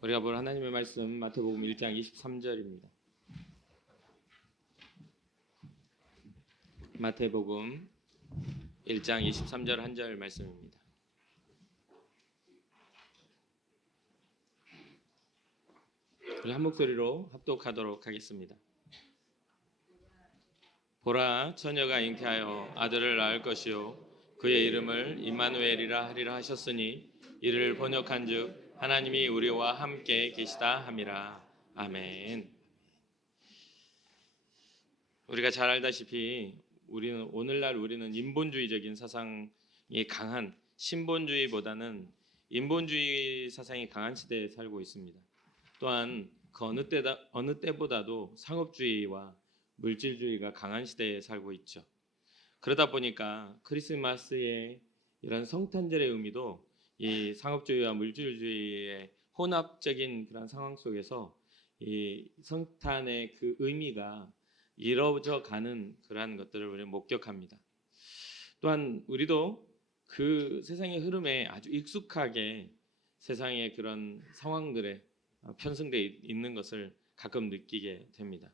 우리가 볼 하나님의 말씀 마태복음 1장 23절입니다. 마태복음 1장 23절 한 절 말씀입니다. 우리 한 목소리로 합독하도록 하겠습니다. 보라, 처녀가 잉태하여 아들을 낳을 것이요 그의 이름을 임마누엘이라 하리라 하셨으니 이를 번역한즉 하나님이 우리와 함께 계시다 함이라. 아멘. 우리가 잘 알다시피 오늘날 우리는 인본주의적인 사상이 강한, 신본주의보다는 인본주의 사상이 강한 시대에 살고 있습니다. 또한 그 어느 때보다도 상업주의와 물질주의가 강한 시대에 살고 있죠. 그러다 보니까 크리스마스의 이런 성탄절의 의미도 이 상업주의와 물질주의의 혼합적인 그런 상황 속에서 이 성탄의 그 의미가 이루어져 가는 그러한 것들을 우리는 목격합니다. 또한 우리도 그 세상의 흐름에 아주 익숙하게 세상의 그런 상황들에 편승되어 있는 것을 가끔 느끼게 됩니다.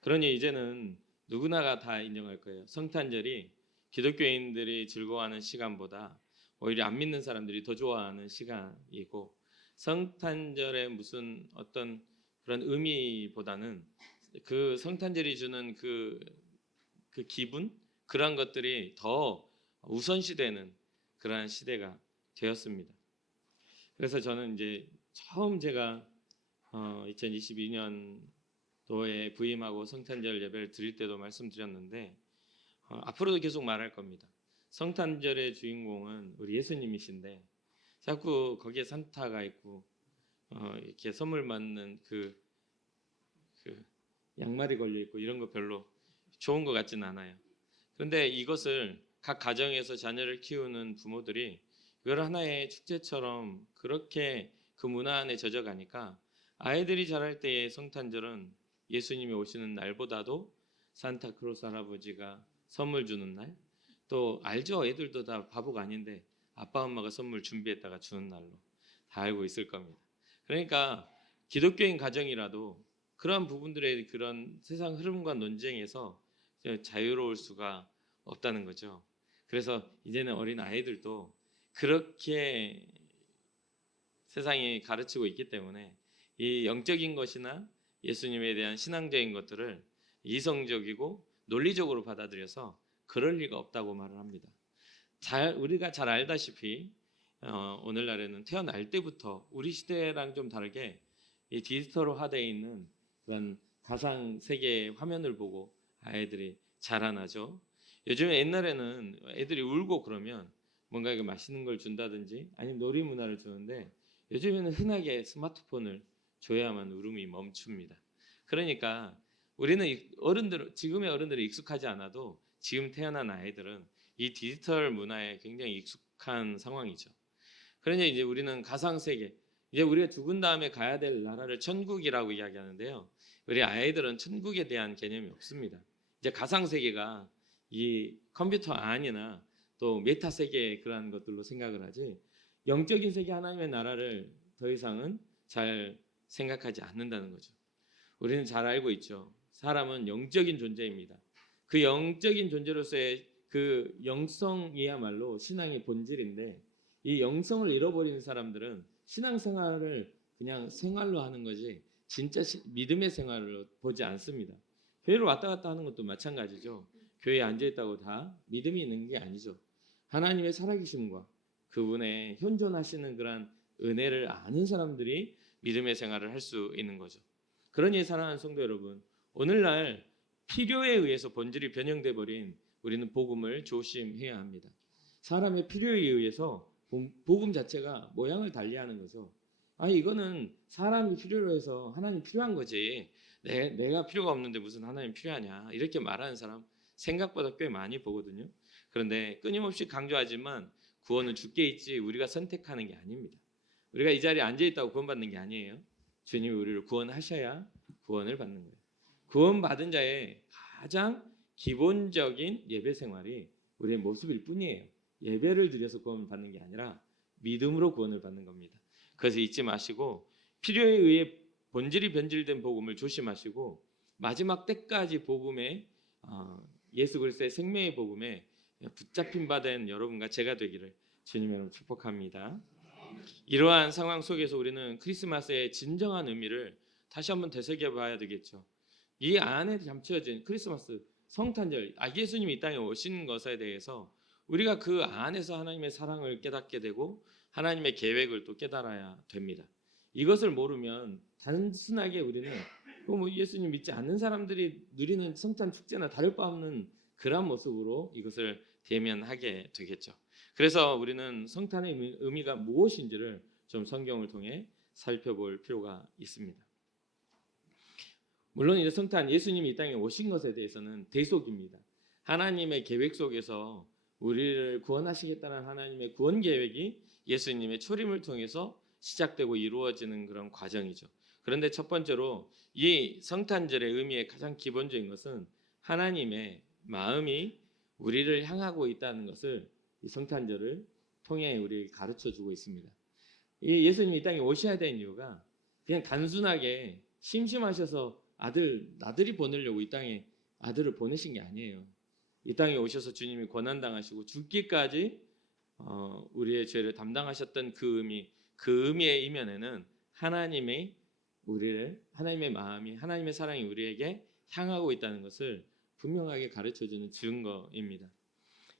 그러니 이제는 누구나가 다 인정할 거예요. 성탄절이 기독교인들이 즐거워하는 시간보다 오히려 안 믿는 사람들이 더 좋아하는 시간이고, 성탄절의 무슨 어떤 그런 의미보다는 그 성탄절이 주는 그 기분, 그런 것들이 더 우선시되는 그러한 시대가 되었습니다. 그래서 저는 이제 처음 제가 2022년도에 부임하고 성탄절 예배를 드릴 때도 말씀드렸는데 앞으로도 계속 말할 겁니다. 성탄절의 주인공은 우리 예수님이신데 자꾸 거기에 산타가 있고 이렇게 선물 받는 그 양말이 걸려 있고 이런 거 별로 좋은 것 같지는 않아요. 그런데 이것을 각 가정에서 자녀를 키우는 부모들이 이걸 하나의 축제처럼 그렇게 그 문화 안에 젖어가니까 아이들이 자랄 때의 성탄절은 예수님이 오시는 날보다도 산타크로스 할아버지가 선물 주는 날, 또 알죠? 애들도 다 바보가 아닌데 아빠 엄마가 선물 준비했다가 주는 날로 다 알고 있을 겁니다. 그러니까 기독교인 가정이라도 그런 부분들의 그런 세상 흐름과 논쟁에서 자유로울 수가 없다는 거죠. 그래서 이제는 어린 아이들도 그렇게 세상이 가르치고 있기 때문에 이 영적인 것이나 예수님에 대한 신앙적인 것들을 이성적이고 논리적으로 받아들여서 그럴 리가 없다고 말을 합니다. 우리가 잘 알다시피 오늘날에는 태어날 때부터 우리 시대랑 좀 다르게 이 디지털화되어 있는 그런 가상 세계의 화면을 보고 아이들이 자라나죠. 요즘에 옛날에는 애들이 울고 그러면 뭔가 맛있는 걸 준다든지 아니면 놀이 문화를 주는데 요즘에는 흔하게 스마트폰을 줘야만 울음이 멈춥니다. 그러니까 우리는 지금의 어른들이 익숙하지 않아도 지금 태어난 아이들은 이 디지털 문화에 굉장히 익숙한 상황이죠. 그러니 이제 우리는 가상 세계, 이제 우리가 죽은 다음에 가야 될 나라를 천국이라고 이야기하는데요. 우리 아이들은 천국에 대한 개념이 없습니다. 이제 가상 세계가 이 컴퓨터 안이나 또 메타 세계 그런 것들로 생각을 하지 영적인 세계 하나님의 나라를 더 이상은 잘 생각하지 않는다는 거죠. 우리는 잘 알고 있죠. 사람은 영적인 존재입니다. 그 영적인 존재로서의 그 영성이야말로 신앙의 본질인데 이 영성을 잃어버리는 사람들은 신앙생활을 그냥 생활로 하는 거지 진짜 믿음의 생활로 보지 않습니다. 교회를 왔다 갔다 하는 것도 마찬가지죠. 교회에 앉아있다고 다 믿음이 있는 게 아니죠. 하나님의 살아계심과 그분의 현존하시는 그런 은혜를 아는 사람들이 믿음의 생활을 할 수 있는 거죠. 그러니 사랑하는 성도 여러분, 오늘날 필요에 의해서 본질이 변형돼 버린 우리는 복음을 조심해야 합니다. 사람의 필요에 의해서 복음 자체가 모양을 달리하는 거죠. 이거는 사람이 필요로 해서 하나님 필요한 거지. 내가 필요가 없는데 무슨 하나님 필요하냐. 이렇게 말하는 사람 생각보다 꽤 많이 보거든요. 그런데 끊임없이 강조하지만 구원은 주께 있지 우리가 선택하는 게 아닙니다. 우리가 이 자리에 앉아있다고 구원받는 게 아니에요. 주님이 우리를 구원하셔야 구원을 받는 거예요. 구원받은 자의 가장 기본적인 예배 생활이 우리의 모습일 뿐이에요. 예배를 드려서 구원을 받는 게 아니라 믿음으로 구원을 받는 겁니다. 그래서 잊지 마시고 필요에 의해 본질이 변질된 복음을 조심하시고 마지막 때까지 복음에 예수 그리스도의 생명의 복음에 붙잡힌 바 된 여러분과 제가 되기를 주님으로 축복합니다. 이러한 상황 속에서 우리는 크리스마스의 진정한 의미를 다시 한번 되새겨 봐야 되겠죠. 이 안에 감춰진 크리스마스 성탄절, 예수님이 이 땅에 오신 것에 대해서 우리가 그 안에서 하나님의 사랑을 깨닫게 되고 하나님의 계획을 또 깨달아야 됩니다. 이것을 모르면 단순하게 우리는 예수님 믿지 않는 사람들이 누리는 성탄 축제나 다를 바 없는 그런 모습으로 이것을 대면하게 되겠죠. 그래서 우리는 성탄의 의미가 무엇인지를 좀 성경을 통해 살펴볼 필요가 있습니다. 물론 이제 성탄, 예수님이 이 땅에 오신 것에 대해서는 대속입니다. 하나님의 계획 속에서 우리를 구원하시겠다는 하나님의 구원 계획이 예수님의 초림을 통해서 시작되고 이루어지는 그런 과정이죠. 그런데 첫 번째로 이 성탄절의 의미의 가장 기본적인 것은 하나님의 마음이 우리를 향하고 있다는 것을 이 성탄절을 통해 우리에게 가르쳐주고 있습니다. 이 예수님이 이 땅에 오셔야 되는 이유가 그냥 단순하게 심심하셔서 나들이 보내려고 이 땅에 아들을 보내신 게 아니에요. 이 땅에 오셔서 주님이 고난당하시고 죽기까지 우리의 죄를 담당하셨던 그 의미의 이면에는 하나님의 마음이, 하나님의 사랑이 우리에게 향하고 있다는 것을 분명하게 가르쳐주는 증거입니다.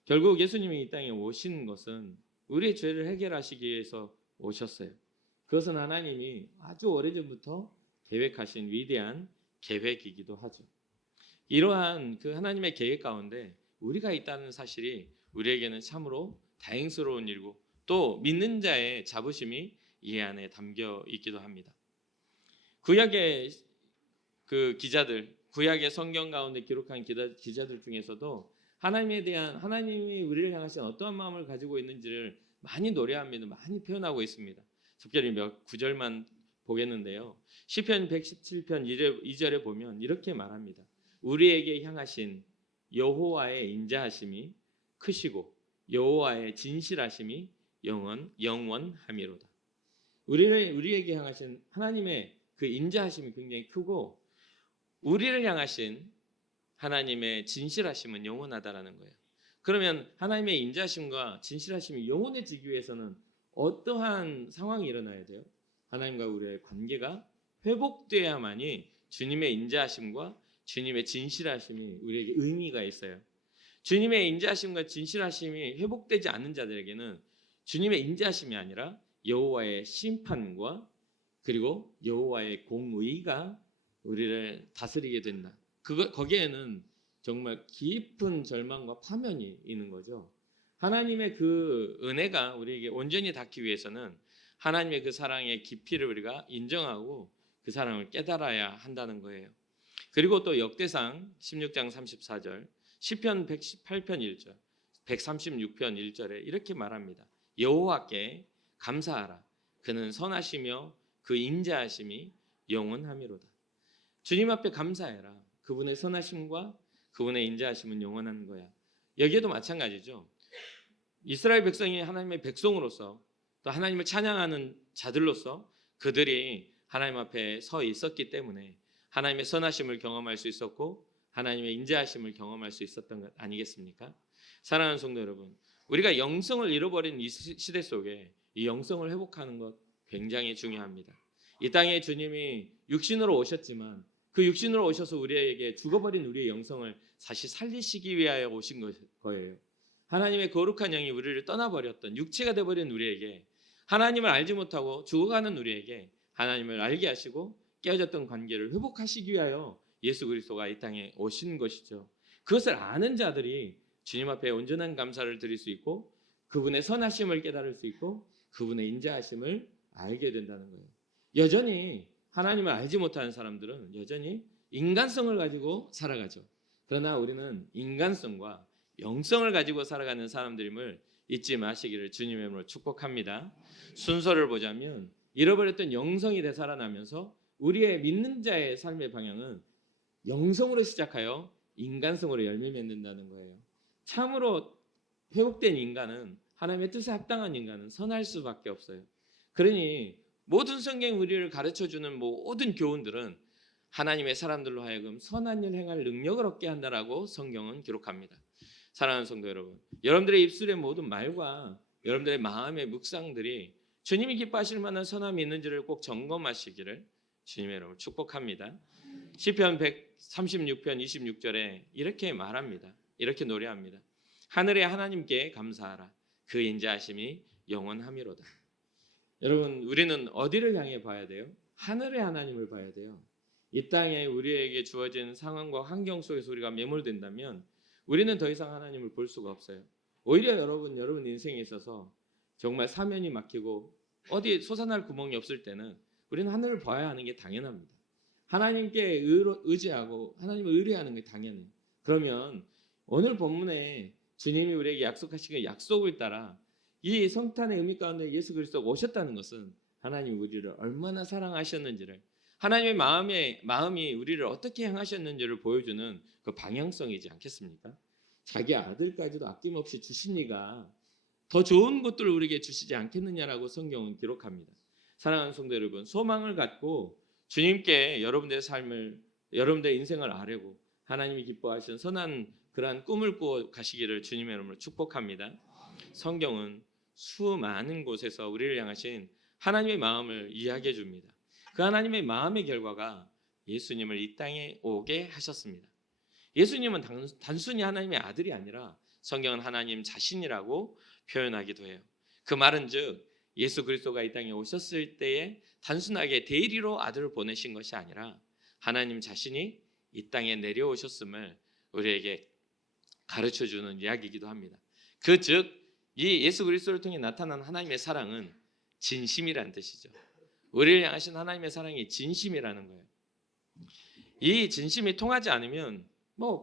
결국 예수님이 이 땅에 오신 것은 우리의 죄를 해결하시기 위해서 오셨어요. 그것은 하나님이 아주 오래전부터 계획하신 위대한 계획이기도 하죠. 이러한 그 하나님의 계획 가운데 우리가 있다는 사실이 우리에게는 참으로 다행스러운 일이고 또 믿는 자의 자부심이 이 안에 담겨 있기도 합니다. 구약의 그 기자들, 구약의 성경 가운데 기록한 기자들 중에서도 하나님이 우리를 향하신 어떠한 마음을 가지고 있는지를 많이 노래합니다. 많이 표현하고 있습니다. 특별히 몇 구절만 보겠는데요. 시편 117편 2절에 보면 이렇게 말합니다. 우리에게 향하신 여호와의 인자하심이 크시고 여호와의 진실하심이 영원함이로다. 우리에게 향하신 하나님의 그 인자하심이 굉장히 크고 우리를 향하신 하나님의 진실하심은 영원하다라는 거예요. 그러면 하나님의 인자하심과 진실하심이 영원해지기 위해서는 어떠한 상황이 일어나야 돼요? 하나님과 우리의 관계가 회복돼야만이 주님의 인자하심과 주님의 진실하심이 우리에게 의미가 있어요. 주님의 인자하심과 진실하심이 회복되지 않는 자들에게는 주님의 인자하심이 아니라 여호와의 심판과 그리고 여호와의 공의가 우리를 다스리게 된다. 거기에는 정말 깊은 절망과 파면이 있는 거죠. 하나님의 그 은혜가 우리에게 온전히 닿기 위해서는 하나님의 그 사랑의 깊이를 우리가 인정하고 그 사랑을 깨달아야 한다는 거예요. 그리고 또 역대상 16장 34절, 시편 118편 1절, 136편 1절에 이렇게 말합니다. 여호와께 감사하라. 그는 선하시며 그 인자하심이 영원함이로다. 주님 앞에 감사해라. 그분의 선하심과 그분의 인자하심은 영원한 거야. 여기에도 마찬가지죠. 이스라엘 백성이 하나님의 백성으로서 또 하나님을 찬양하는 자들로서 그들이 하나님 앞에 서 있었기 때문에 하나님의 선하심을 경험할 수 있었고 하나님의 인자하심을 경험할 수 있었던 것 아니겠습니까? 사랑하는 성도 여러분, 우리가 영성을 잃어버린 이 시대 속에 이 영성을 회복하는 것 굉장히 중요합니다. 이 땅에 주님이 육신으로 오셨지만 그 육신으로 오셔서 우리에게 죽어버린 우리의 영성을 다시 살리시기 위하여 오신 거예요. 하나님의 거룩한 영이 우리를 떠나버렸던 육체가 되어버린 우리에게 하나님을 알지 못하고 죽어가는 우리에게 하나님을 알게 하시고 깨어졌던 관계를 회복하시기 위하여 예수 그리스도가 이 땅에 오신 것이죠. 그것을 아는 자들이 주님 앞에 온전한 감사를 드릴 수 있고 그분의 선하심을 깨달을 수 있고 그분의 인자하심을 알게 된다는 거예요. 여전히 하나님을 알지 못하는 사람들은 여전히 인간성을 가지고 살아가죠. 그러나 우리는 인간성과 영성을 가지고 살아가는 사람들임을 잊지 마시기를 주님의 이름으로 축복합니다. 순서를 보자면 잃어버렸던 영성이 되살아나면서 우리의 믿는 자의 삶의 방향은 영성으로 시작하여 인간성으로 열매 맺는다는 거예요. 참으로 회복된 인간은 하나님의 뜻에 합당한 인간은 선할 수밖에 없어요. 그러니 모든 성경 우리를 가르쳐주는 모든 교훈들은 하나님의 사람들로 하여금 선한 일 행할 능력을 얻게 한다라고 성경은 기록합니다. 사랑하는 성도 여러분, 여러분들의 입술의 모든 말과 여러분들의 마음의 묵상들이 주님이 기뻐하실 만한 선함이 있는지를 꼭 점검하시기를 주님의 이름으로 축복합니다. 시편 136편 26절에 이렇게 말합니다. 이렇게 노래합니다. 하늘의 하나님께 감사하라. 그 인자하심이 영원하미로다. 여러분, 우리는 어디를 향해 봐야 돼요? 하늘의 하나님을 봐야 돼요. 이 땅에 우리에게 주어진 상황과 환경 속에서 우리가 매몰된다면 우리는 더 이상 하나님을 볼 수가 없어요. 오히려 여러분 인생에 있어서 정말 사면이 막히고 어디 솟아날 구멍이 없을 때는 우리는 하늘을 봐야 하는 게 당연합니다. 하나님께 의지하고 하나님을 의뢰하는 게 당연해요. 그러면 오늘 본문에 주님이 우리에게 약속하신 그 약속을 따라 이 성탄의 의미 가운데 예수 그리스도가 오셨다는 것은 하나님 우리를 얼마나 사랑하셨는지를, 하나님의 마음이 우리를 어떻게 향하셨는지를 보여주는 그 방향성이지 않겠습니까? 자기 아들까지도 아낌없이 주신 이가 더 좋은 것들을 우리에게 주시지 않겠느냐라고 성경은 기록합니다. 사랑하는 성도 여러분, 소망을 갖고 주님께 여러분들의 삶을, 여러분들의 인생을 아뢰고 하나님이 기뻐하시는 선한 그러한 꿈을 꾸어 가시기를 주님의 이름으로 축복합니다. 성경은 수많은 곳에서 우리를 향하신 하나님의 마음을 이야기해 줍니다. 그 하나님의 마음의 결과가 예수님을 이 땅에 오게 하셨습니다. 예수님은 단순히 하나님의 아들이 아니라 성경은 하나님 자신이라고 표현하기도 해요. 그 말은즉 예수 그리스도가 이 땅에 오셨을 때에 단순하게 대리로 아들을 보내신 것이 아니라 하나님 자신이 이 땅에 내려오셨음을 우리에게 가르쳐주는 이야기이기도 합니다. 그즉 이 예수 그리스도를 통해 나타난 하나님의 사랑은 진심이라는 뜻이죠. 우리를 향하신 하나님의 사랑이 진심이라는 거예요. 이 진심이 통하지 않으면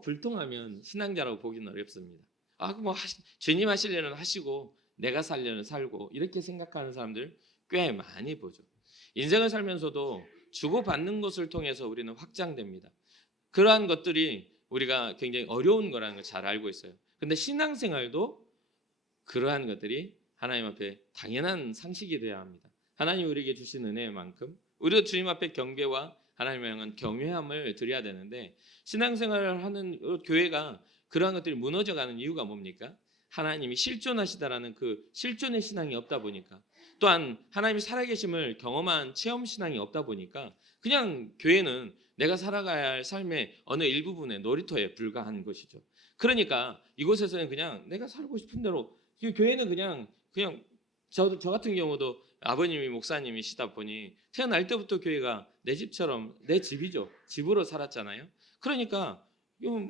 불통하면 신앙자라고 보기는 어렵습니다. 주님 하실 일은 하시고 내가 살 일은 살고 이렇게 생각하는 사람들 꽤 많이 보죠. 인생을 살면서도 주고받는 것을 통해서 우리는 확장됩니다. 그러한 것들이 우리가 굉장히 어려운 거라는 걸 잘 알고 있어요. 근데 신앙생활도 그러한 것들이 하나님 앞에 당연한 상식이 되어야 합니다. 하나님 우리에게 주신 은혜만큼 우리도 주님 앞에 경배와 하나님을 향한 경외함을 드려야 되는데, 신앙생활을 하는 교회가 그러한 것들이 무너져가는 이유가 뭡니까? 하나님이 실존하시다라는 그 실존의 신앙이 없다 보니까, 또한 하나님이 살아계심을 경험한 체험 신앙이 없다 보니까 그냥 교회는 내가 살아가야 할 삶의 어느 일부분의 놀이터에 불과한 것이죠. 그러니까 이곳에서는 그냥 내가 살고 싶은 대로, 교회는 그냥 저 같은 경우도 아버님이 목사님이시다 보니 태어날 때부터 교회가 내 집처럼 내 집이죠. 집으로 살았잖아요. 그러니까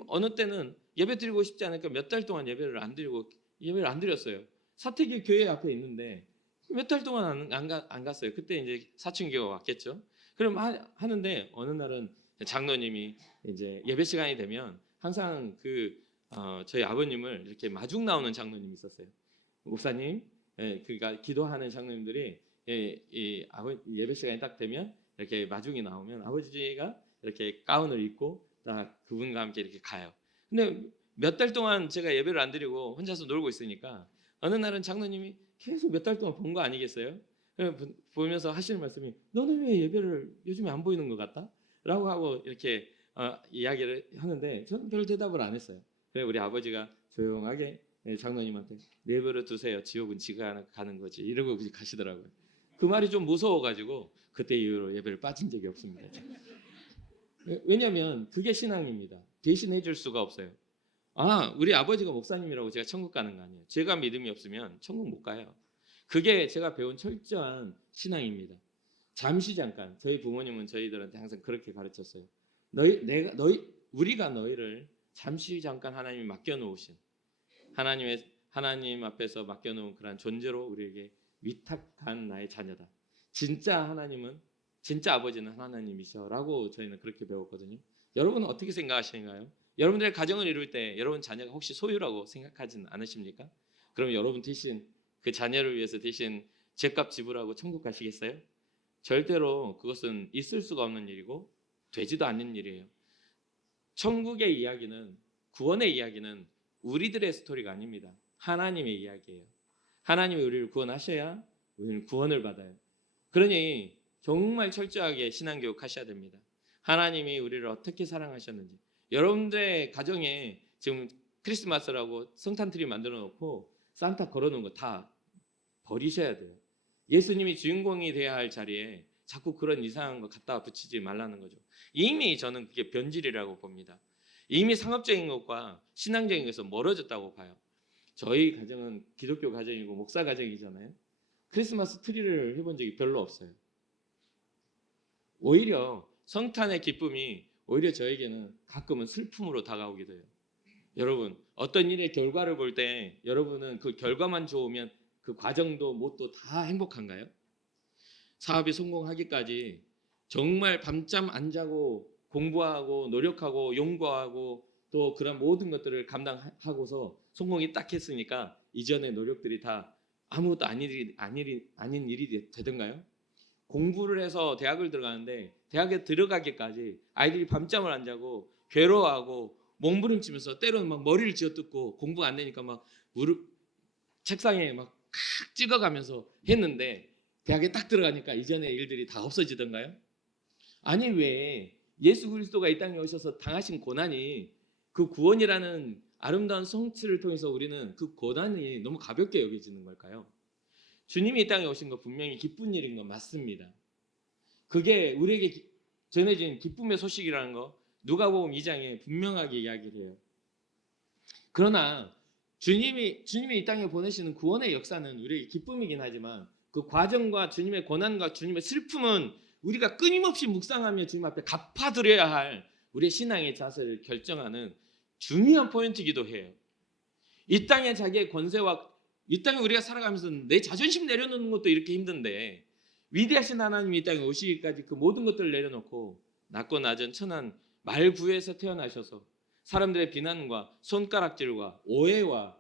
어느 때는 예배 드리고 싶지 않으니까 몇 달 동안 예배를 안 드렸어요. 사택이 교회 앞에 있는데 몇 달 동안 안 갔어요. 그때 이제 사춘기가 왔겠죠. 그럼 하는데 어느 날은 장로님이 이제 예배 시간이 되면 항상 저희 아버님을 이렇게 마중 나오는 장로님이 있었어요. 목사님, 그러니까 기도하는 장로님들이 예배 시간이 딱 되면 이렇게 마중이 나오면 아버지가 이렇게 가운을 입고 딱 그분과 함께 이렇게 가요. 근데 몇 달 동안 제가 예배를 안 드리고 혼자서 놀고 있으니까 어느 날은 장로님이 계속 몇 달 동안 본 거 아니겠어요? 보면서 하시는 말씀이, 너는 왜 예배를 요즘에 안 보이는 것 같다? 라고 하고 이렇게 이야기를 하는데 저는 별 대답을 안 했어요. 그래 우리 아버지가 조용하게 장로님한테 내버려 두세요. 지옥은 지가 가는 거지. 이러고 가시더라고요. 그 말이 좀 무서워가지고 그때 이후로 예배를 빠진 적이 없습니다. 왜냐하면 그게 신앙입니다. 대신해 줄 수가 없어요. 우리 아버지가 목사님이라고 제가 천국 가는 거 아니에요. 제가 믿음이 없으면 천국 못 가요. 그게 제가 배운 철저한 신앙입니다. 잠시 잠깐, 저희 부모님은 저희들한테 항상 그렇게 가르쳤어요. 우리가 너희를 잠시 잠깐 하나님이 맡겨놓으신, 하나님 앞에서 맡겨놓은 그런 존재로 우리에게 위탁한 나의 자녀다. 진짜 아버지는 하나님이셔라고 저희는 그렇게 배웠거든요. 여러분은 어떻게 생각하시는가요? 여러분들의 가정을 이룰 때 여러분 자녀가 혹시 소유라고 생각하진 않으십니까? 그럼 여러분 대신 그 자녀를 위해서 대신 죗값 지불하고 천국 가시겠어요? 절대로 그것은 있을 수가 없는 일이고 되지도 않는 일이에요. 천국의 이야기는, 구원의 이야기는 우리들의 스토리가 아닙니다. 하나님의 이야기예요. 하나님이 우리를 구원하셔야 우리는 구원을 받아요. 그러니 정말 철저하게 신앙교육 하셔야 됩니다. 하나님이 우리를 어떻게 사랑하셨는지. 여러분들의 가정에 지금 크리스마스라고 성탄트리 만들어 놓고 산타 걸어 놓은 거 다 버리셔야 돼요. 예수님이 주인공이 돼야 할 자리에 자꾸 그런 이상한 거 갖다 붙이지 말라는 거죠. 이미 저는 그게 변질이라고 봅니다. 이미 상업적인 것과 신앙적인 것에서 멀어졌다고 봐요. 저희 가정은 기독교 가정이고 목사 가정이잖아요. 크리스마스 트리를 해본 적이 별로 없어요. 오히려 성탄의 기쁨이 오히려 저에게는 가끔은 슬픔으로 다가오기도 해요. 여러분, 어떤 일의 결과를 볼 때 여러분은 그 결과만 좋으면 그 과정도 뭣도 다 행복한가요? 사업이 성공하기까지 정말 밤잠 안 자고 공부하고 노력하고 연구하고 또 그런 모든 것들을 감당하고서 성공이 딱 했으니까 이전의 노력들이 다 아무것도 아닌 일이 되던가요? 공부를 해서 대학을 들어가는데 대학에 들어가기까지 아이들이 밤잠을 안 자고 괴로워하고 몸부림치면서 때로는 막 머리를 쥐어뜯고 공부가 안 되니까 막 무릎 책상에 막 찍어가면서 했는데 대학에 딱 들어가니까 이전의 일들이 다 없어지던가요? 아니 왜 예수 그리스도가 이 땅에 오셔서 당하신 고난이 그 구원이라는 아름다운 성취를 통해서 우리는 그 고난이 너무 가볍게 여겨지는 걸까요? 주님이 이 땅에 오신 거 분명히 기쁜 일인 건 맞습니다. 그게 우리에게 전해진 기쁨의 소식이라는 거 누가복음 2장에 분명하게 이야기를 해요. 그러나 주님이 이 땅에 보내시는 구원의 역사는 우리에게 기쁨이긴 하지만 그 과정과 주님의 고난과 주님의 슬픔은 우리가 끊임없이 묵상하며 주님 앞에 갚아드려야 할 우리의 신앙의 자세를 결정하는 중요한 포인트이기도 해요. 이 땅에 자기의 권세와 이 땅에 우리가 살아가면서 내 자존심 내려놓는 것도 이렇게 힘든데 위대하신 하나님이 이 땅에 오시기까지 그 모든 것들을 내려놓고 낮고 낮은 천한 말구에서 태어나셔서 사람들의 비난과 손가락질과 오해와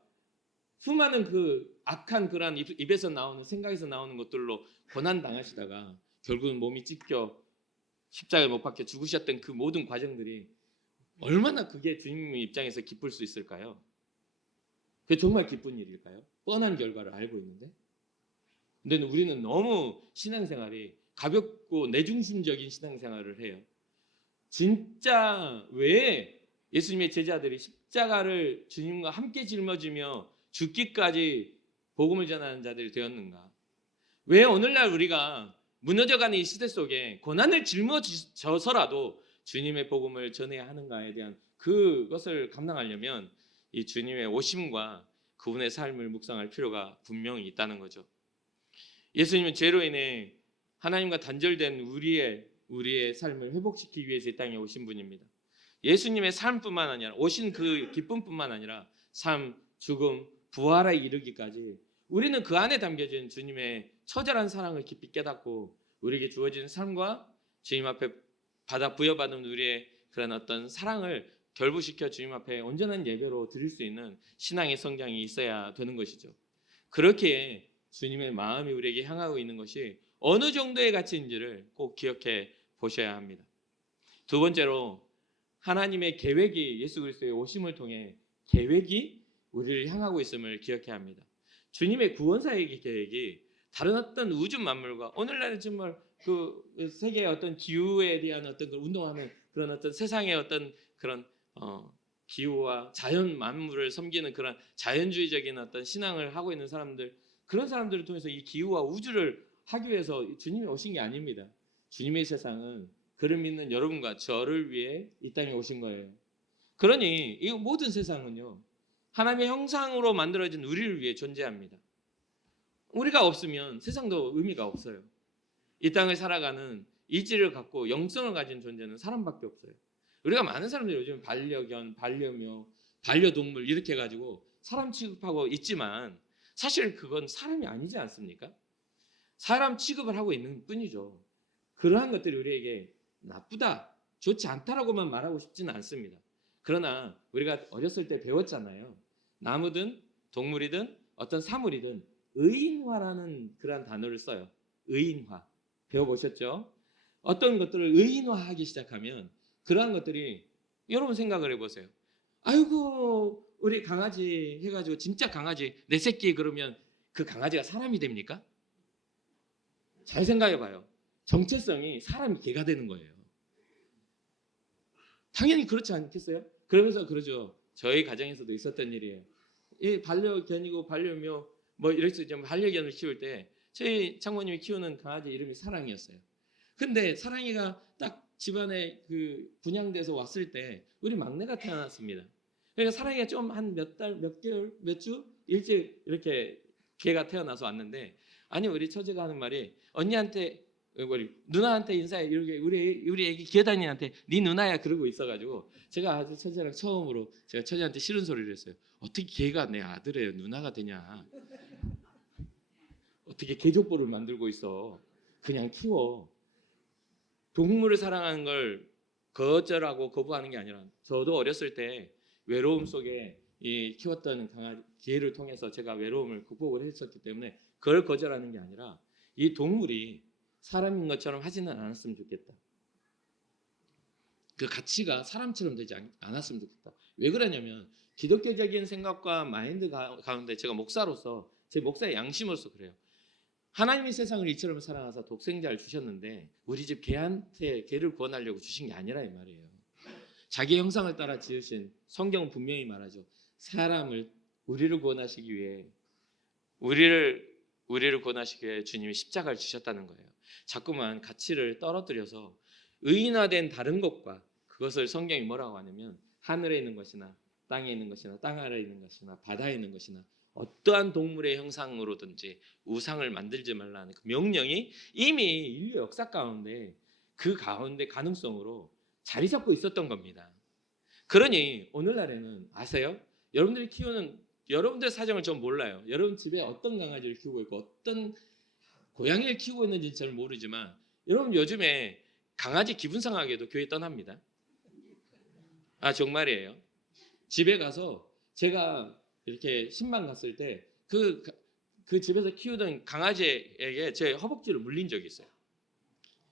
수많은 그 악한 그런 입에서 나오는 생각에서 나오는 것들로 고난 당하시다가 결국은 몸이 찢겨 십자가에 못 박혀 죽으셨던 그 모든 과정들이 얼마나 그게 주님 입장에서 기쁠 수 있을까요? 그게 정말 기쁜 일일까요? 뻔한 결과를 알고 있는데. 근데 우리는 너무 신앙생활이 가볍고 내중심적인 신앙생활을 해요. 진짜 왜 예수님의 제자들이 십자가를 주님과 함께 짊어지며 죽기까지 복음을 전하는 자들이 되었는가? 왜 오늘날 우리가 무너져가는 이 시대 속에 고난을 짊어져서라도 주님의 복음을 전해야 하는가에 대한 그것을 감당하려면 이 주님의 오심과 그분의 삶을 묵상할 필요가 분명히 있다는 거죠. 예수님은 죄로 인해 하나님과 단절된 우리의 삶을 회복시키기 위해서 이 땅에 오신 분입니다. 예수님의 삶뿐만 아니라 오신 그 기쁨뿐만 아니라 삶, 죽음, 부활에 이르기까지 우리는 그 안에 담겨진 주님의 처절한 사랑을 깊이 깨닫고 우리에게 주어진 삶과 주님 앞에 받아 부여받은 우리의 그런 어떤 사랑을 결부시켜 주님 앞에 온전한 예배로 드릴 수 있는 신앙의 성장이 있어야 되는 것이죠. 그렇게 주님의 마음이 우리에게 향하고 있는 것이 어느 정도의 가치인지를 꼭 기억해 보셔야 합니다. 두 번째로 하나님의 계획이 예수 그리스도의 오심을 통해 계획이 우리를 향하고 있음을 기억해야 합니다. 주님의 구원사의 계획이 다른 어떤 우주 만물과 오늘날은 정말 그 세계의 어떤 기후에 대한 어떤 걸 운동하는 그런 어떤 세상의 어떤 그런 기후와 자연 만물을 섬기는 그런 자연주의적인 어떤 신앙을 하고 있는 사람들 그런 사람들을 통해서 이 기후와 우주를 하기 위해서 주님이 오신 게 아닙니다. 주님의 세상은 그를 믿는 여러분과 저를 위해 이 땅에 오신 거예요. 그러니 이 모든 세상은요 하나님의 형상으로 만들어진 우리를 위해 존재합니다. 우리가 없으면 세상도 의미가 없어요. 이 땅을 살아가는 이지를 갖고 영성을 가진 존재는 사람밖에 없어요. 우리가 많은 사람들이 요즘 반려견, 반려묘, 반려동물 이렇게 해가지고 사람 취급하고 있지만 사실 그건 사람이 아니지 않습니까? 사람 취급을 하고 있는 뿐이죠. 그러한 것들이 우리에게 나쁘다, 좋지 않다라고만 말하고 싶지는 않습니다. 그러나 우리가 어렸을 때 배웠잖아요. 나무든 동물이든 어떤 사물이든 의인화라는 그런 단어를 써요. 의인화. 배워보셨죠? 어떤 것들을 의인화하기 시작하면 그러한 것들이 여러분 생각을 해보세요. 아이고 우리 강아지 해가지고 진짜 강아지 내 새끼 그러면 그 강아지가 사람이 됩니까? 잘 생각해봐요. 정체성이 사람이 개가 되는 거예요. 당연히 그렇지 않겠어요? 그러면서 그러죠. 저희 가정에서도 있었던 일이에요. 이 반려견이고 반려묘 뭐 이럴 수 있지만 반려견을 키울 때 저희 장모님이 키우는 강아지 이름이 사랑이었어요. 근데 사랑이가 딱 집안에 그 분양돼서 왔을 때 우리 막내가 태어났습니다. 그러니까 사랑이가 좀 한 몇 달, 몇 개월, 몇 주 일찍 이렇게 개가 태어나서 왔는데 아니 우리 처제가 하는 말이 언니한테 우리 누나한테 인사해 이렇게 우리 애기 기어다니한테 네 누나야 그러고 있어가지고 제가 아주 처제랑 처음으로 제가 처제한테 싫은 소리를 했어요. 어떻게 걔가 내 아들의 누나가 되냐? 어떻게 개족보를 만들고 있어? 그냥 키워. 동물을 사랑하는 걸 거절하고 거부하는 게 아니라 저도 어렸을 때 외로움 속에 이 키웠던 강아지 개를 통해서 제가 외로움을 극복을 했었기 때문에 그걸 거절하는 게 아니라 이 동물이 사람인 것처럼 하지는 않았으면 좋겠다. 그 가치가 사람처럼 되지 않았으면 좋겠다. 왜 그러냐면 기독교적인 생각과 마인드 가운데 제가 목사로서 제 목사의 양심으로서 그래요. 하나님이 세상을 이처럼 사랑하사 독생자를 주셨는데 우리 집 개를 구원하려고 주신 게 아니라 이 말이에요. 자기 형상을 따라 지으신 성경은 분명히 말하죠. 사람을 우리를 구원하시기 위해 우리를 구원하시기 위해 주님이 십자가를 지셨다는 거예요. 자꾸만 가치를 떨어뜨려서 의인화된 다른 것과 그것을 성경이 뭐라고 하냐면 하늘에 있는 것이나 땅에 있는 것이나 땅 아래에 있는 것이나 바다에 있는 것이나 어떠한 동물의 형상으로든지 우상을 만들지 말라는 그 명령이 이미 인류 역사 가운데 그 가운데 가능성으로 자리 잡고 있었던 겁니다. 그러니 오늘날에는 아세요? 여러분들이 키우는 여러분들의 사정을 전 몰라요. 여러분 집에 어떤 강아지를 키우고 있고 어떤 고양이를 키우고 있는지 잘 모르지만 여러분 요즘에 강아지 기분 상하게도 교회 떠납니다. 아 정말이에요. 집에 가서 제가 이렇게 신방 갔을 때 그 집에서 키우던 강아지에게 제 허벅지를 물린 적이 있어요.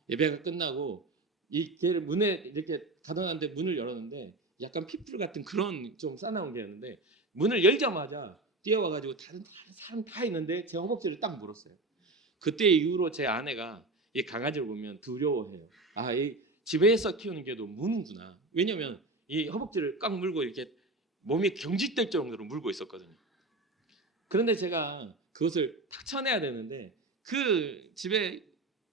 예배가 끝나고 이 개를 문에 이렇게 가둬놨는데 문을 열었는데 약간 핏불 같은 그런 좀 싸나운 개였는데 문을 열자마자 뛰어와가지고 다른 사람 다 있는데 제 허벅지를 딱 물었어요. 그때 이후로 제 아내가 이 강아지를 보면 두려워해요. 아, 이 집에서 키우는 개도 무는구나. 왜냐면 이 허벅지를 꽉 물고 이렇게 몸이 경직될 정도로 물고 있었거든요. 그런데 제가 그것을 탁 쳐내야 되는데 그 집에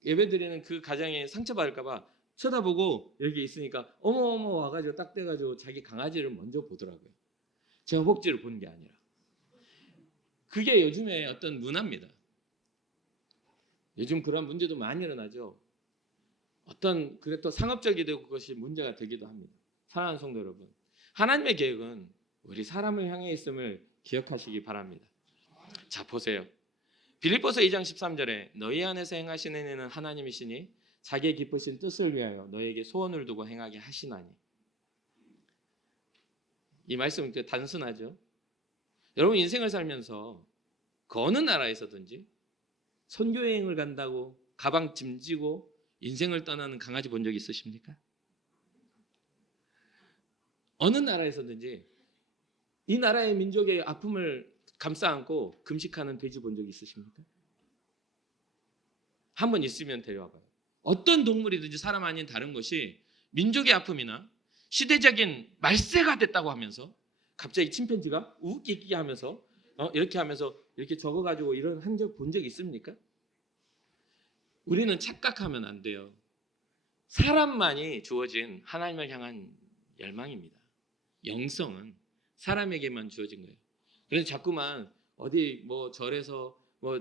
예배드리는 그 가정에 상처받을까봐 쳐다보고 여기 있으니까 어머 와가지고 딱 떼가지고 자기 강아지를 먼저 보더라고요. 제 허벅지를 보는 게 아니라. 그게 요즘에 어떤 문화입니다. 요즘 그런 문제도 많이 일어나죠. 어떤 그래 또 상업적이고 그것이 문제가 되기도 합니다. 사랑하는 성도 여러분, 하나님의 계획은 우리 사람을 향해 있음을 기억하시기 바랍니다. 자 보세요. 빌립보서 2장 13절에 너희 안에서 행하시는 이는 하나님이시니 자기의 기쁘신 뜻을 위하여 너에게 소원을 두고 행하게 하시나니. 이 말씀은 단순하죠. 여러분 인생을 살면서 그 어느 나라에서든지 선교여행을 간다고 가방 짐지고 인생을 떠나는 강아지 본 적 있으십니까? 어느 나라에서든지 이 나라의 민족의 아픔을 감싸 안고 금식하는 돼지 본 적 있으십니까? 한번 있으면 데려와봐요. 어떤 동물이든지 사람 아닌 다른 것이 민족의 아픔이나 시대적인 말세가 됐다고 하면서 갑자기 침팬지가 우기기 하면서 이렇게 하면서 이렇게 적어가지고 이런 흔적 본 적 있습니까? 우리는 착각하면 안 돼요. 사람만이 주어진 하나님을 향한 열망입니다. 영성은 사람에게만 주어진 거예요. 그래서 자꾸만 어디 뭐 절에서 뭐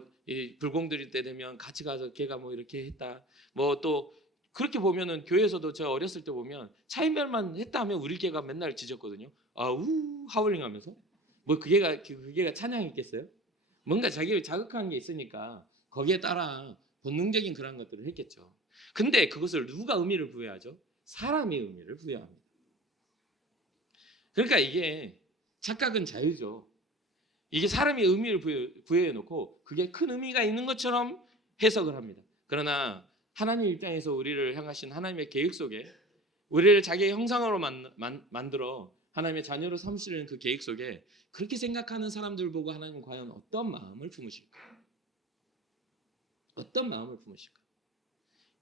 불공 드릴 때 되면 같이 가서 걔가 뭐 이렇게 했다. 뭐 또 그렇게 보면은 교회에서도 저 어렸을 때 보면 차인별만 했다 하면 우리 개가 맨날 짖었거든요. 아우 하울링하면서 뭐 그 개가 찬양했겠어요? 뭔가 자기를 자극하는 게 있으니까 거기에 따라 본능적인 그런 것들을 했겠죠. 근데 그것을 누가 의미를 부여하죠? 사람이 의미를 부여합니다. 그러니까 이게 착각은 자유죠. 이게 사람이 의미를 부여해 놓고 그게 큰 의미가 있는 것처럼 해석을 합니다. 그러나 하나님 입장에서 우리를 향하신 하나님의 계획 속에 우리를 자기의 형상으로 만들어 하나님의 자녀로 삼으시는 그 계획 속에 그렇게 생각하는 사람들 보고 하나님은 과연 어떤 마음을 품으실까? 어떤 마음을 품으실까?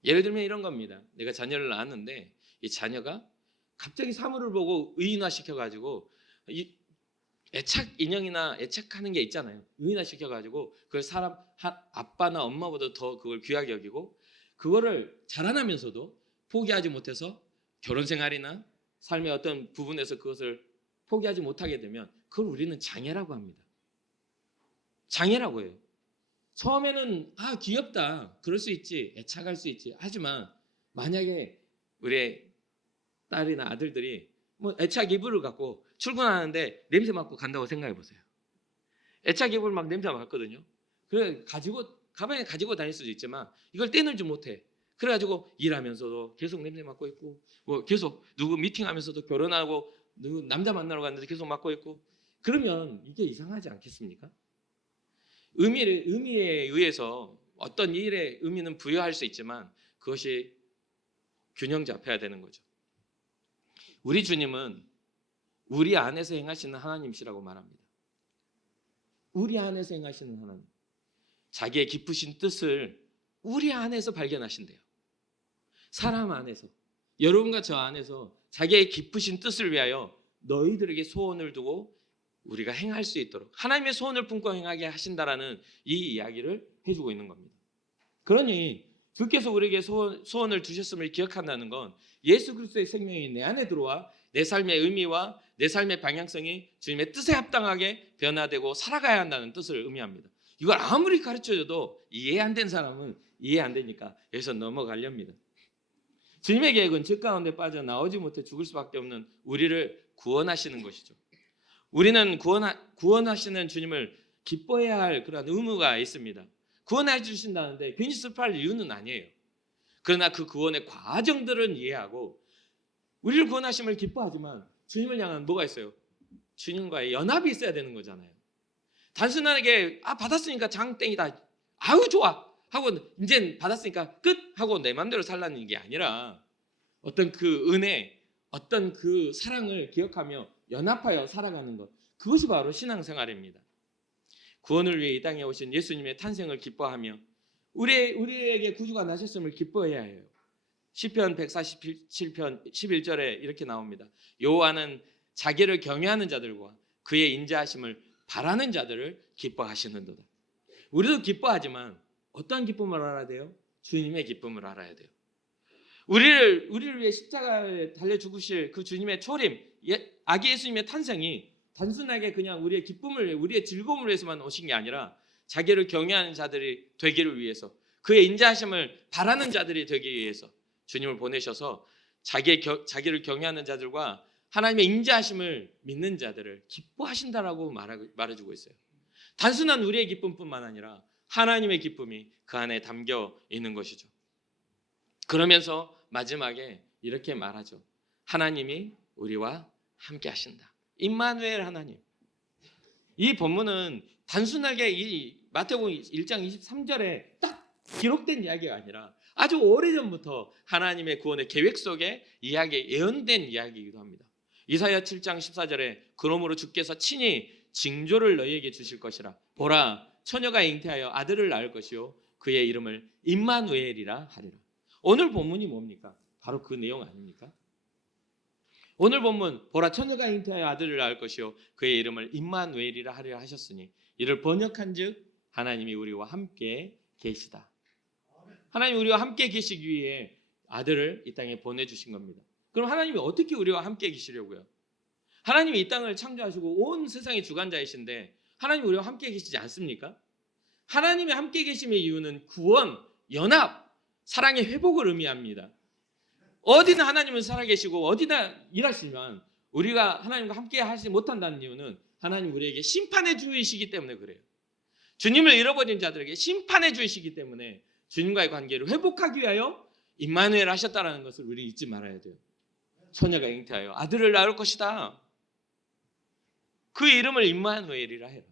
예를 들면 이런 겁니다. 내가 자녀를 낳았는데 이 자녀가 갑자기 사물을 보고 의인화시켜가지고 이 애착 인형이나 애착하는 게 있잖아요. 의인화시켜가지고 그걸 사람 아빠나 엄마보다 더 그걸 귀하게 여기고 그거를 자라나면서도 포기하지 못해서 결혼 생활이나 삶의 어떤 부분에서 그것을 포기하지 못하게 되면 그걸 우리는 장애라고 합니다. 장애라고 해요. 처음에는 귀엽다 그럴 수 있지 애착할 수 있지 하지만 만약에 우리 딸이나 아들들이 뭐 애착 이불을 갖고 출근하는데 냄새 맡고 간다고 생각해 보세요. 애착 이불 막 냄새 맡거든요. 그래 가지고 가방에 가지고 다닐 수도 있지만 이걸 떼늘지 못해. 그래가지고 일하면서도 계속 냄새 맡고 있고 뭐 계속 누구 미팅하면서도 결혼하고 누구 남자 만나러 갔는데 계속 맡고 있고 그러면 이게 이상하지 않겠습니까? 의미에 의해서 어떤 일의 의미는 부여할 수 있지만 그것이 균형 잡혀야 되는 거죠. 우리 주님은 우리 안에서 행하시는 하나님이시라고 말합니다. 우리 안에서 행하시는 하나님. 자기의 깊으신 뜻을 우리 안에서 발견하신대요. 사람 안에서. 여러분과 저 안에서 자기의 깊으신 뜻을 위하여 너희들에게 소원을 두고 우리가 행할 수 있도록 하나님의 소원을 품고 행하게 하신다라는 이 이야기를 해주고 있는 겁니다. 그러니 주께서 우리에게 소원을 두셨음을 기억한다는 건 예수 그리스도의 생명이 내 안에 들어와 내 삶의 의미와 내 삶의 방향성이 주님의 뜻에 합당하게 변화되고 살아가야 한다는 뜻을 의미합니다. 이걸 아무리 가르쳐줘도 이해 안 된 사람은 이해 안 되니까 여기서 넘어가렵니다. 주님의 계획은 죄 가운데 빠져 나오지 못해 죽을 수밖에 없는 우리를 구원하시는 것이죠. 우리는 구원하시는 주님을 기뻐해야 할 그런 의무가 있습니다. 구원해 주신다는데 괜히 슬퍼할 이유는 아니에요. 그러나 그 구원의 과정들은 이해하고 우리를 구원하심을 기뻐하지만 주님을 향한 뭐가 있어요? 주님과의 연합이 있어야 되는 거잖아요. 단순하게 받았으니까 장땡이다. 아유 좋아 하고 이제 받았으니까 끝 하고 내 마음대로 살라는 게 아니라 어떤 그 은혜, 어떤 그 사랑을 기억하며 연합하여 살아가는 것, 그것이 바로 신앙생활입니다. 구원을 위해 이 땅에 오신 예수님의 탄생을 기뻐하며 우리에게 구주가 나셨음을 기뻐해야 해요. 시편 147편 11절에 이렇게 나옵니다. 여호와는 자기를 경외하는 자들과 그의 인자하심을 바라는 자들을 기뻐하시는도다. 우리도 기뻐하지만 어떠한 기쁨을 알아야 돼요? 주님의 기쁨을 알아야 돼요. 우리를 위해 십자가에 달려 죽으실 그 주님의 초림, 아기 예수님의 탄생이 단순하게 그냥 우리의 기쁨을, 우리의 즐거움을 위해서만 오신 게 아니라 자기를 경외하는 자들이 되기를 위해서, 그의 인자하심을 바라는 자들이 되기 위해서 주님을 보내셔서 자기를 경외하는 자들과 하나님의 인자하심을 믿는 자들을 기뻐하신다라고 말해주고 있어요. 단순한 우리의 기쁨뿐만 아니라 하나님의 기쁨이 그 안에 담겨 있는 것이죠. 그러면서 마지막에 이렇게 말하죠. 하나님이 우리와 함께 하신다. 임마누엘 하나님. 이 본문은 단순하게 이 마태복음 1장 23절에 딱 기록된 이야기가 아니라 아주 오래전부터 하나님의 구원의 계획 속에 예언된 이야기이기도 합니다. 이사야 7장 14절에 그러므로 주께서 친히 징조를 너희에게 주실 것이라. 보라, 처녀가 잉태하여 아들을 낳을 것이요 그의 이름을 임마누엘이라 하리라. 오늘 본문이 뭡니까? 바로 그 내용 아닙니까? 오늘 본문 보라, 처녀가 잉태하여 아들을 낳을 것이요 그의 이름을 임마누엘이라 하리라 하셨으니 이를 번역한즉 하나님이 우리와 함께 계시다. 하나님이 우리와 함께 계시기 위해 아들을 이 땅에 보내주신 겁니다. 그럼 하나님이 어떻게 우리와 함께 계시려고요? 하나님이 이 땅을 창조하시고 온 세상의 주관자이신데 하나님이 우리와 함께 계시지 않습니까? 하나님의 함께 계심의 이유는 구원, 연합, 사랑의 회복을 의미합니다. 어디나 하나님은 살아계시고 어디나 일하시면 우리가 하나님과 함께 하지 못한다는 이유는 하나님 우리에게 심판의 주이시기 때문에 그래요. 주님을 잃어버린 자들에게 심판의 주이시기 때문에 주님과의 관계를 회복하기 위하여 임마누엘 하셨다는 것을 우리 잊지 말아야 돼요. 처녀가 잉태하여 아들을 낳을 것이다. 그 이름을 임마누엘이라 해라.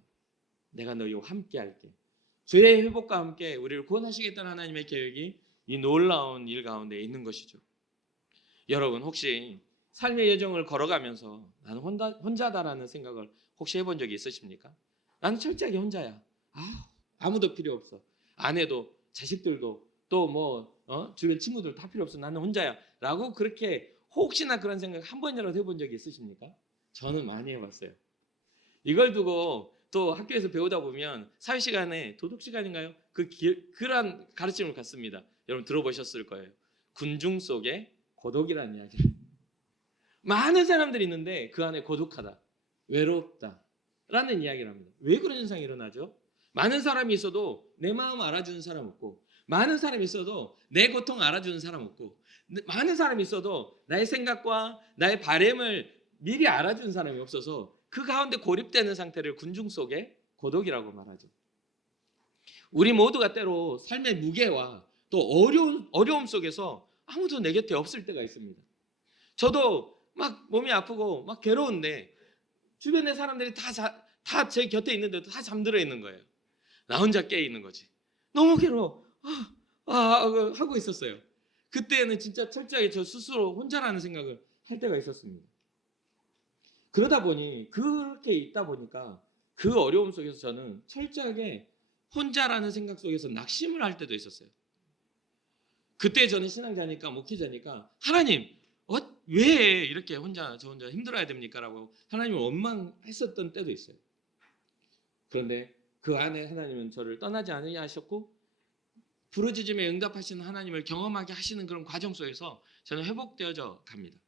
내가 너희와 함께 할게. 죄의 회복과 함께 우리를 구원하시겠다는 하나님의 계획이 이 놀라운 일 가운데 있는 것이죠. 여러분 혹시 삶의 여정을 걸어가면서 나는 혼자다라는 생각을 혹시 해본 적이 있으십니까? 나는 철저하게 혼자야. 아무도 필요 없어. 아내도 자식들도 또 뭐 주변 친구들 다 필요 없어. 나는 혼자야. 라고 그렇게 혹시나 그런 생각 한 번이라도 해본 적이 있으십니까? 저는 많이 해봤어요. 이걸 두고 또 학교에서 배우다 보면 사회 시간에 도덕 시간인가요? 그런 가르침을 갖습니다. 여러분 들어보셨을 거예요. 군중 속에 고독이라는 이야기. 많은 사람들이 있는데 그 안에 고독하다, 외롭다 라는 이야기를 합니다. 왜 그런 현상이 일어나죠? 많은 사람이 있어도 내 마음 알아주는 사람 없고, 많은 사람이 있어도 내 고통 알아주는 사람 없고, 많은 사람이 있어도 나의 생각과 나의 바램을 미리 알아주는 사람이 없어서 그 가운데 고립되는 상태를 군중 속의 고독이라고 말하죠. 우리 모두가 때로 삶의 무게와 또 어려움 속에서 아무도 내 곁에 없을 때가 있습니다. 저도 막 몸이 아프고 막 괴로운데 주변의 사람들이 다 제 곁에 있는데도 다 잠들어 있는 거예요. 나 혼자 깨 있는 거지. 너무 괴로워. 하고 있었어요. 그때는 진짜 철저하게 저 스스로 혼자라는 생각을 할 때가 있었습니다. 그러다 보니 그렇게 있다 보니까 그 어려움 속에서 저는 철저하게 혼자라는 생각 속에서 낙심을 할 때도 있었어요. 그때 저는 신앙자니까 목회자니까 하나님 왜 이렇게 저 혼자 힘들어야 됩니까? 라고 하나님을 원망했었던 때도 있어요. 그런데 그 안에 하나님은 저를 떠나지 않으려 하셨고 부르짖음에 응답하시는 하나님을 경험하게 하시는 그런 과정 속에서 저는 회복되어져 갑니다.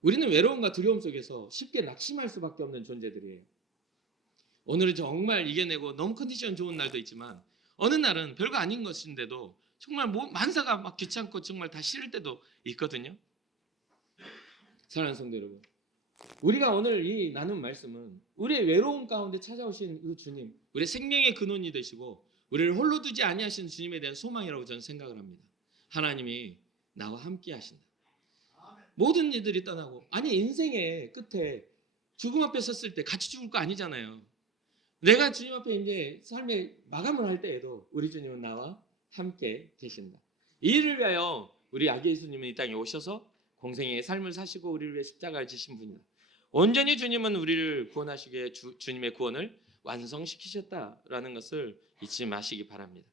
우리는 외로움과 두려움 속에서 쉽게 낙심할 수밖에 없는 존재들이에요. 오늘은 정말 이겨내고 너무 컨디션 좋은 날도 있지만 어느 날은 별거 아닌 것인데도 정말 만사가 막 귀찮고 정말 다 싫을 때도 있거든요. 사랑하는 성도 여러분, 우리가 오늘 이 나눈 말씀은 우리의 외로움 가운데 찾아오신 그 주님, 우리의 생명의 근원이 되시고 우리를 홀로 두지 아니하시는 주님에 대한 소망이라고 저는 생각을 합니다. 하나님이 나와 함께 하신다. 모든 이들이 떠나고, 아니 인생의 끝에 죽음 앞에 섰을 때 같이 죽을 거 아니잖아요. 내가 주님 앞에 이제 삶의 마감을 할 때에도 우리 주님은 나와 함께 계신다. 이 일을 위하여 우리 아기 예수님은 이 땅에 오셔서 공생애의 삶을 사시고 우리를 위해 십자가를 지신 분이다. 온전히 주님은 우리를 구원하시기에 주님의 구원을 완성시키셨다라는 것을 잊지 마시기 바랍니다.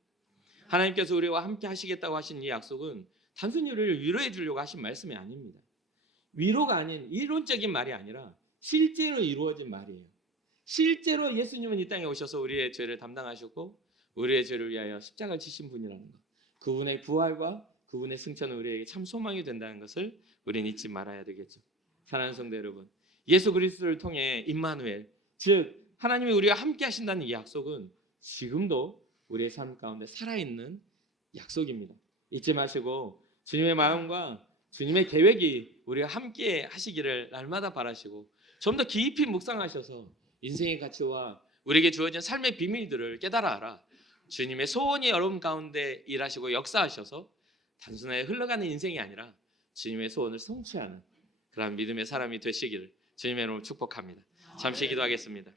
하나님께서 우리와 함께 하시겠다고 하신 이 약속은 단순히 우리를 위로해 주려고 하신 말씀이 아닙니다. 위로가 아닌 이론적인 말이 아니라 실제로 이루어진 말이에요. 실제로 예수님은 이 땅에 오셔서 우리의 죄를 담당하셨고 우리의 죄를 위하여 십자가를 지신 분이라는 것, 그분의 부활과 그분의 승천은 우리에게 참 소망이 된다는 것을 우리는 잊지 말아야 되겠죠. 사랑하는 성도 여러분, 예수 그리스도를 통해 임마누엘, 즉 하나님이 우리와 함께 하신다는 이 약속은 지금도 우리의 삶 가운데 살아있는 약속입니다. 잊지 마시고 주님의 마음과 주님의 계획이 우리와 함께 하시기를 날마다 바라시고 좀 더 깊이 묵상하셔서 인생의 가치와 우리에게 주어진 삶의 비밀들을 깨달아 알아 주님의 소원이 여러분 가운데 일하시고 역사하셔서 단순하게 흘러가는 인생이 아니라 주님의 소원을 성취하는 그런 믿음의 사람이 되시기를 주님의 이름으로 축복합니다. 잠시 기도하겠습니다.